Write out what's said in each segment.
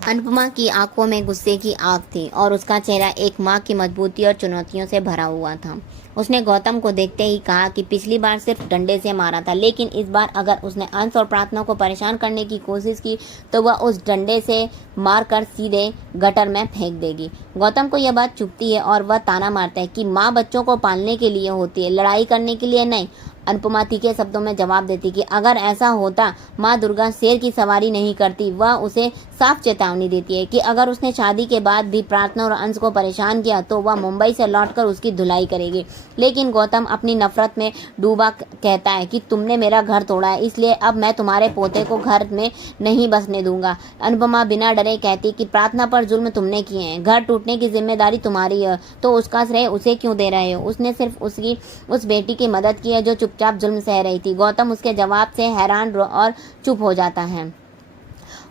अनुपमा की आंखों में गुस्से की आग थी और उसका चेहरा एक माँ की मजबूती और चुनौतियों से भरा हुआ था। उसने गौतम को देखते ही कहा कि पिछली बार सिर्फ डंडे से मारा था, लेकिन इस बार अगर उसने अंश और प्रार्थना को परेशान करने की कोशिश की तो वह उस डंडे से मारकर सीधे गटर में फेंक देगी। गौतम को यह बात चुभती है और वह ताना मारता है कि माँ बच्चों को पालने के लिए होती है, लड़ाई करने के लिए नहीं। अनुपमा तीखे शब्दों में जवाब देती कि अगर ऐसा होता माँ दुर्गा शेर की सवारी नहीं करती। वह उसे साफ चेतावनी देती है कि अगर उसने शादी के बाद भी प्रार्थना और अंश को परेशान किया तो वह मुंबई से लौटकर उसकी धुलाई करेगी। लेकिन गौतम अपनी नफरत में डूबा कहता है कि तुमने मेरा घर तोड़ा है, इसलिए अब मैं तुम्हारे पोते को घर में नहीं बसने दूंगा। अनुपमा बिना डरे कहती कि प्रार्थना पर जुल्म तुमने किए हैं, घर टूटने की जिम्मेदारी तुम्हारी है, तो उसका श्रेय उसे क्यों दे रहे हो? उसने सिर्फ उस बेटी की मदद की है जो चुपचाप जुल्म सह रही थी। गौतम उसके जवाब से हैरान और चुप हो जाता है।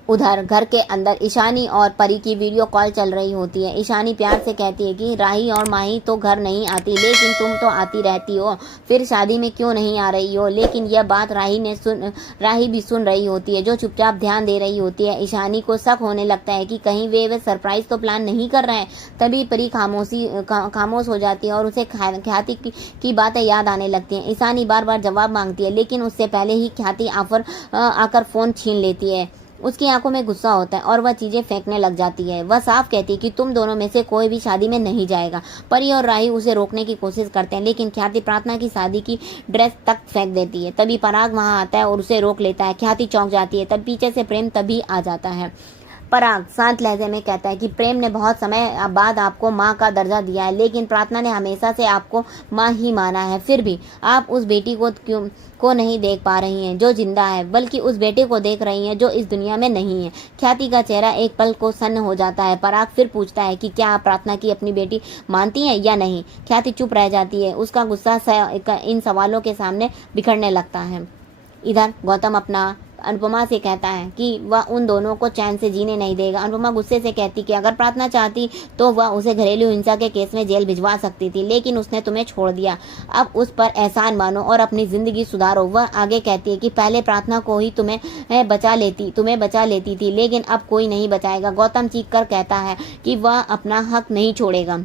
उधर घर के अंदर ईशानी और परी की वीडियो कॉल चल रही होती है। ईशानी प्यार से कहती है कि राही और माही तो घर नहीं आती, लेकिन तुम तो आती रहती हो, फिर शादी में क्यों नहीं आ रही हो? लेकिन यह बात राही भी सुन रही होती है, जो चुपचाप ध्यान दे रही होती है। ईशानी को शक होने लगता है कि कहीं वे सरप्राइज तो प्लान नहीं कर रहे हैं। तभी परी खामोश हो जाती है और उसे ख्याति की बातें याद आने लगती हैं। ईशानी बार बार जवाब मांगती है, लेकिन उससे पहले ही ख्याति आकर फोन छीन लेती है। उसकी आंखों में गुस्सा होता है और वह चीजें फेंकने लग जाती है। वह साफ कहती है कि तुम दोनों में से कोई भी शादी में नहीं जाएगा। परी और राही उसे रोकने की कोशिश करते हैं, लेकिन ख्याति प्रार्थना की शादी की ड्रेस तक फेंक देती है। तभी पराग वहां आता है और उसे रोक लेता है। ख्याति चौंक जाती है। तब पीछे से प्रेम तभी आ जाता है। पराग शांत लहजे में कहता है कि प्रेम ने बहुत समय बाद आपको माँ का दर्जा दिया है, लेकिन प्रार्थना ने हमेशा से आपको माँ ही माना है। फिर भी आप उस बेटी को नहीं देख पा रही हैं जो जिंदा है, बल्कि उस बेटे को देख रही हैं जो इस दुनिया में नहीं है। ख्याति का चेहरा एक पल को सन्न हो जाता है। पराग फिर पूछता है कि क्या आप प्रार्थना की अपनी बेटी मानती हैं या नहीं? ख्याति चुप रह जाती है। उसका गुस्सा इन सवालों के सामने बिखरने लगता है। इधर गौतम अनुपमा से कहता है कि वह उन दोनों को चैन से जीने नहीं देगा। अनुपमा गुस्से से कहती कि अगर प्रार्थना चाहती तो वह उसे घरेलू हिंसा के केस में जेल भिजवा सकती थी, लेकिन उसने तुम्हें छोड़ दिया। अब उस पर एहसान मानो और अपनी जिंदगी सुधारो। वह आगे कहती है कि पहले प्रार्थना को ही तुम्हें बचा लेती थी, लेकिन अब कोई नहीं बचाएगा। गौतम चीख कर कहता है कि वह अपना हक नहीं छोड़ेगा,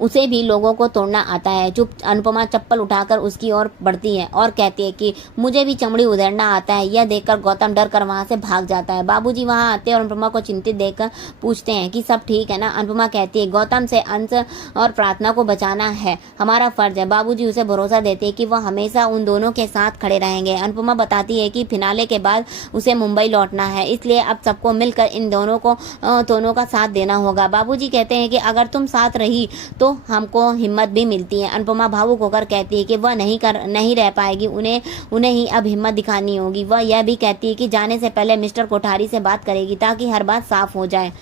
उसे भी लोगों को तोड़ना आता है। चुप अनुपमा चप्पल उठाकर उसकी ओर बढ़ती है और कहती है कि मुझे भी चमड़ी उधेड़ना आता है। यह देखकर गौतम डर कर वहां से भाग जाता है। बाबूजी वहां आते हैं और अनुपमा को चिंतित देखकर पूछते हैं कि सब ठीक है ना? अनुपमा कहती है गौतम से अंश और प्रार्थना को बचाना है हमारा फर्ज है। बाबूजी उसे भरोसा देते हैं कि वह हमेशा उन दोनों के साथ खड़े रहेंगे। अनुपमा बताती है कि फिनाले के बाद उसे मुंबई लौटना है, इसलिए अब सबको मिलकर इन दोनों का साथ देना होगा। बाबूजी कहते हैं कि अगर तुम साथ रही तो हमको हिम्मत भी मिलती है। अनुपमा भावुक होकर कहती है कि वह नहीं रह पाएगी, उन्हें ही अब हिम्मत दिखानी होगी। वह यह भी कहती है कि जाने से पहले मिस्टर कोठारी से बात करेगी ताकि हर बात साफ हो जाए।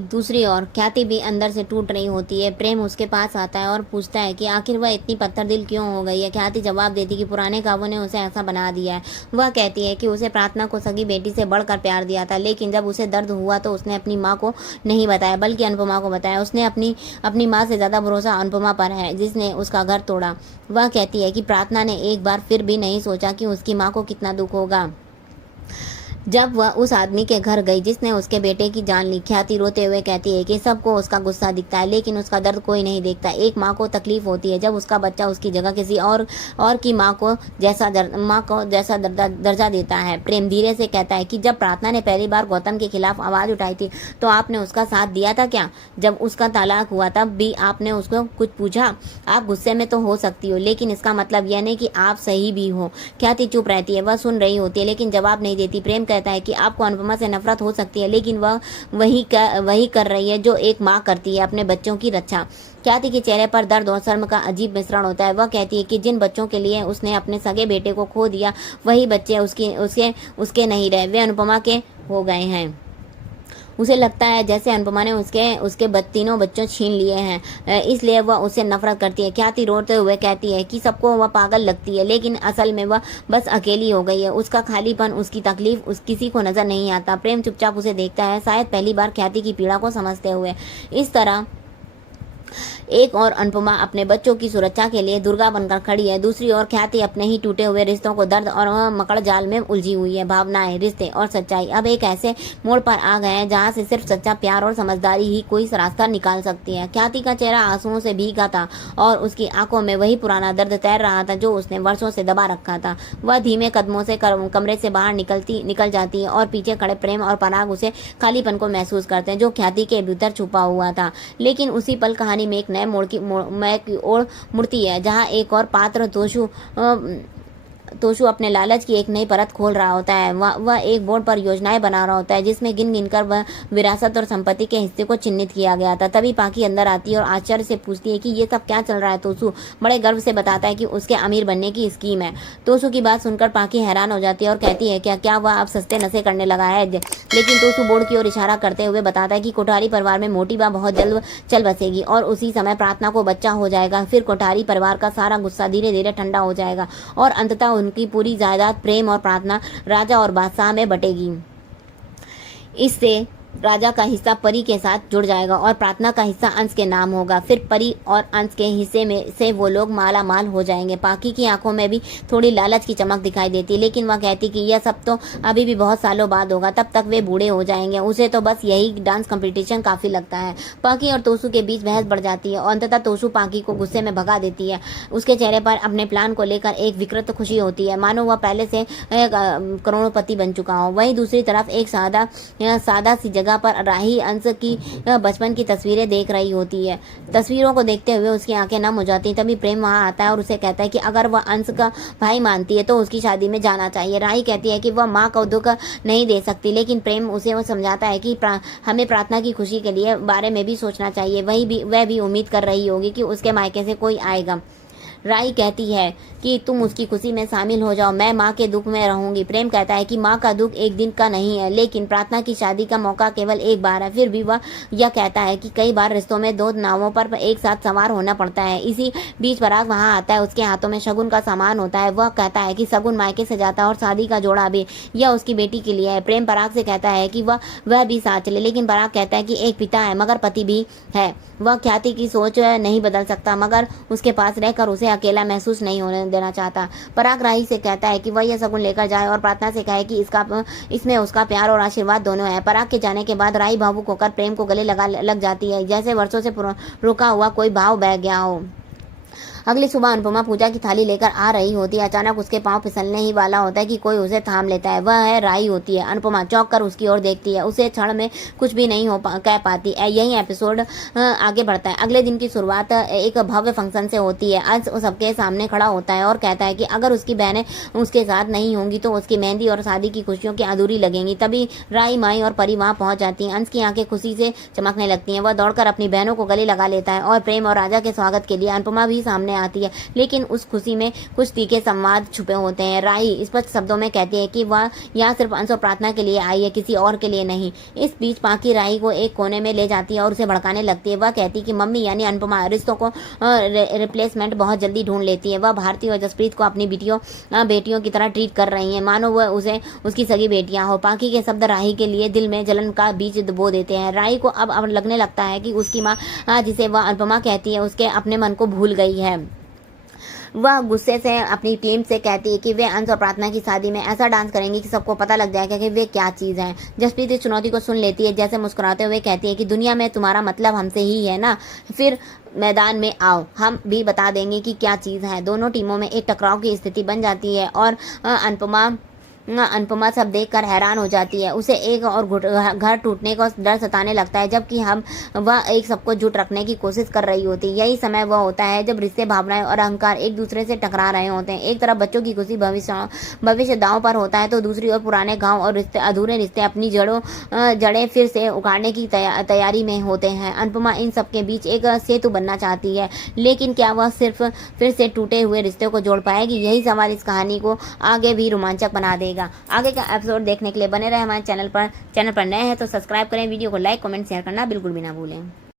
दूसरी ओर ख्याति भी अंदर से टूट रही होती है। प्रेम उसके पास आता है और पूछता है कि आखिर वह इतनी पत्थर दिल क्यों हो गई है। ख्याति जवाब देती कि पुराने कामों ने उसे ऐसा बना दिया है। वह कहती है कि उसे प्रार्थना को सगी बेटी से बढ़कर प्यार दिया था, लेकिन जब उसे दर्द हुआ तो उसने अपनी माँ को नहीं बताया बल्कि अनुपमा को बताया। उसने अपनी माँ से ज़्यादा भरोसा अनुपमा पर है जिसने उसका घर तोड़ा। वह कहती है कि प्रार्थना ने एक बार फिर भी नहीं सोचा कि उसकी माँ को कितना दुख होगा जब वह उस आदमी के घर गई जिसने उसके बेटे की जान ली। ख्याति रोते हुए कहती है कि सबको उसका गुस्सा दिखता है, लेकिन उसका दर्द कोई नहीं देखता। एक माँ को तकलीफ होती है जब उसका बच्चा उसकी जगह किसी और की माँ को जैसा दर्जा देता है। प्रेम धीरे से कहता है कि जब प्रार्थना ने पहली बार गौतम के खिलाफ आवाज़ उठाई थी तो आपने उसका साथ दिया था क्या? जब उसका तलाक हुआ तब भी आपने उसको कुछ पूछा? आप गुस्से में तो हो सकती हो, लेकिन इसका मतलब यह नहीं कि आप सही भी हो। ख्याति चुप रहती है। वह सुन रही होती है लेकिन जवाब नहीं देती। प्रेम कहता है कि आपको अनुपमा से नफरत हो सकती है, लेकिन वह वही कर रही है जो एक माँ करती है, अपने बच्चों की रक्षा। ख्याति के चेहरे पर दर्द और शर्म का अजीब मिश्रण होता है। वह कहती है कि जिन बच्चों के लिए उसने अपने सगे बेटे को खो दिया वही बच्चे उसके नहीं रहे, वे अनुपमा के हो गए हैं। उसे लगता है जैसे अनुपमा ने उसके तीनों बच्चों छीन लिए हैं, इसलिए वह उससे नफरत करती है। ख्याति रोते हुए कहती है कि सबको वह पागल लगती है, लेकिन असल में वह बस अकेली हो गई है। उसका खालीपन, उसकी तकलीफ किसी को नजर नहीं आता। प्रेम चुपचाप उसे देखता है, शायद पहली बार ख्याति की पीड़ा को समझते हुए। इस तरह एक और अनुपमा अपने बच्चों की सुरक्षा के लिए दुर्गा बनकर खड़ी है, दूसरी ओर ख्याति अपने ही टूटे हुए रिश्तों को दर्द और मकड़ जाल में उलझी हुई है। भावनाएं, रिश्ते और सच्चाई अब एक ऐसे मोड़ पर आ गए हैं जहां से सिर्फ सच्चा प्यार और समझदारी ही कोई रास्ता निकाल सकती है। ख्याति का चेहरा आंसुओं से भीगा था और उसकी आंखों में वही पुराना दर्द तैर रहा था जो उसने वर्षों से दबा रखा था। वह धीमे कदमों से कमरे से बाहर निकल जाती है और पीछे खड़े प्रेम और पराग उसे खालीपन को महसूस करते हैं जो ख्याति के भीतर छुपा हुआ था। लेकिन उसी पल कहानी में एक नए मोड़ की ओर मुड़ती है जहां एक और पात्र तोशु अपने लालच की एक नई परत खोल रहा होता है। वह एक बोर्ड पर योजनाएं बना रहा होता है जिसमें गिन गिन कर वह विरासत और संपत्ति के हिस्से को चिन्हित किया गया था। तभी पाकी अंदर आती है और आश्चर्य से पूछती है कि ये सब क्या चल रहा है। तोशु बड़े गर्व से बताता है कि उसके अमीर बनने की स्कीम है। तोशु की बात सुनकर पाकी हैरान हो जाती है और कहती है क्या वह अब सस्ते नशे करने लगा है। लेकिन तोशु बोर्ड की ओर इशारा करते हुए बताता है कि कोठारी परिवार में मोटी बा बहुत जल्द चल बसेगी और उसी समय प्रार्थना को बच्चा हो जाएगा। फिर कोठारी परिवार का सारा गुस्सा धीरे धीरे ठंडा हो जाएगा और अंततः उनकी पूरी जायदाद प्रेम और प्रार्थना राजा और बादशाह में बटेगी। इससे राजा का हिस्सा परी के साथ जुड़ जाएगा और प्रार्थना का हिस्सा अंश के नाम होगा। फिर परी और अंश के हिस्से में से वो लोग माला माल हो जाएंगे। पाकी की आंखों में भी थोड़ी लालच की चमक दिखाई देती, लेकिन वह कहती कि यह सब तो अभी भी बहुत सालों बाद होगा, तब तक वे बूढ़े हो जाएंगे। उसे तो बस यही डांस कंपटीशन काफी लगता है। पाकी और तोशु के बीच बहस बढ़ जाती है और अंततः तोशु पाकी को गुस्से में भगा देती है। उसके चेहरे पर अपने प्लान को लेकर एक विकृत खुशी होती है, मानो वह पहले से करोड़पति बन चुका हो। वहीं दूसरी तरफ एक सादा सी जगह पर राही अंश की बचपन की तस्वीरें देख रही होती है। तस्वीरों को देखते हुए उसकी आंखें नम हो जाती हैं। तभी प्रेम वहां आता है और उसे कहता है कि अगर वह अंश का भाई मानती है तो उसकी शादी में जाना चाहिए। राही कहती है कि वह माँ को दुख नहीं दे सकती, लेकिन प्रेम उसे वो समझाता है कि हमें प्रार्थना की खुशी के लिए बारे में भी सोचना चाहिए। वह भी उम्मीद कर रही होगी कि उसके मायके से कोई आएगा। राई कहती है कि तुम उसकी खुशी में शामिल हो जाओ, मैं माँ के दुख में रहूंगी। प्रेम कहता है कि माँ का दुख एक दिन का नहीं है, लेकिन प्रार्थना की शादी का मौका केवल एक बार है। फिर भी वह यह कहता है कि कई बार रिश्तों में दो नावों पर एक साथ सवार होना पड़ता है। इसी बीच पराग वहां आता है, उसके हाथों में शगुन का सामान होता है। वह कहता है कि शगुन मायके से जाता है और शादी का जोड़ा भी, यह उसकी बेटी के लिए है। प्रेम पराग से कहता है कि वह भी साथ चले, लेकिन पराग कहता है कि एक पिता है मगर पति भी है। वह ख्याति की सोच नहीं बदल सकता, मगर उसके पास रहकर उसे अकेला महसूस नहीं होने देना चाहता। पराग राही से कहता है कि वह यह शगुन लेकर जाए और प्रार्थना से कहे कि इसमें उसका प्यार और आशीर्वाद दोनों है। पराग के जाने के बाद राही भावुक होकर प्रेम को गले लग जाती है, जैसे वर्षों से रुका हुआ कोई भाव बह गया हो। अगली सुबह अनुपमा पूजा की थाली लेकर आ रही होती है। अचानक उसके पांव फिसलने ही वाला होता है कि कोई उसे थाम लेता है। वह है राई होती है। अनुपमा चौंक कर उसकी ओर देखती है, उसे क्षण में कुछ भी नहीं कह पाती। यही एपिसोड आगे बढ़ता है। अगले दिन की शुरुआत एक भव्य फंक्शन से होती है। आज सबके सामने खड़ा होता है और कहता है कि अगर उसकी बहनें उसके साथ नहीं होंगी तो उसकी मेहंदी और शादी की खुशियों की अधूरी लगेंगी। तभी राई, माई और परी वहां पहुंच जाती हैं। अंश की आंखें खुशी से चमकने लगती हैं। वह दौड़कर अपनी बहनों को गले लगा लेता है और प्रेम और राजा के स्वागत के लिए अनुपमा भी सामने आती है, लेकिन उस खुशी में कुछ तीखे संवाद छुपे होते हैं। राई स्पष्ट शब्दों में कहती है कि वह यहाँ सिर्फ अंश और प्रार्थना के लिए आई है, किसी और के लिए नहीं। इस बीच पाकी राई को एक कोने में ले जाती है और उसे भड़काने लगती है। वह कहती है कि मम्मी यानी अनुपमा रिश्तों को रिप्लेसमेंट बहुत जल्दी ढूंढ लेती है। वह भारती और जसप्रीत को अपनी बेटियों की तरह ट्रीट कर रही है, मानो वह उसे उसकी सगी बेटियां हो। पाकी के शब्द राही के लिए दिल में जलन का बीज बो देते हैं। राई को अब लगने लगता है कि उसकी माँ, जिसे वह अनुपमा कहती है, उसके अपने मन को भूल गई है। वह गुस्से से अपनी टीम से कहती है कि वे अंश और प्रार्थना की शादी में ऐसा डांस करेंगी कि सबको पता लग जाएगा कि वे क्या चीज हैं। जसप्रीत इस चुनौती को सुन लेती है, जैसे मुस्कुराते हुए कहती है कि दुनिया में तुम्हारा मतलब हमसे ही है ना, फिर मैदान में आओ, हम भी बता देंगे कि क्या चीज है। दोनों टीमों में एक टकराव की स्थिति बन जाती है और अनुपमा सब देखकर हैरान हो जाती है। उसे एक और घर टूटने का डर सताने लगता है, जबकि वह एक सबको जुट रखने की कोशिश कर रही होती है। यही समय वह होता है जब रिश्ते, भावनाएं और अहंकार एक दूसरे से टकरा रहे होते हैं। एक तरफ बच्चों की खुशी, भविष्य दांव पर होता है, तो दूसरी ओर पुराने गांव और अधूरे रिश्ते अपनी जड़ें फिर से उखाड़ने की तैयारी में होते हैं। अनुपमा इन सबके बीच एक सेतु बनना चाहती है, लेकिन क्या वह सिर्फ फिर से टूटे हुए रिश्तों को जोड़ पाएगी? यही सवाल इस कहानी को आगे भी रोमांचक बना देगा। आगे का एपिसोड देखने के लिए बने रहे हमारे चैनल पर नए हैं तो सब्सक्राइब करें, वीडियो को लाइक, कमेंट, शेयर करना बिल्कुल भी ना भूलें।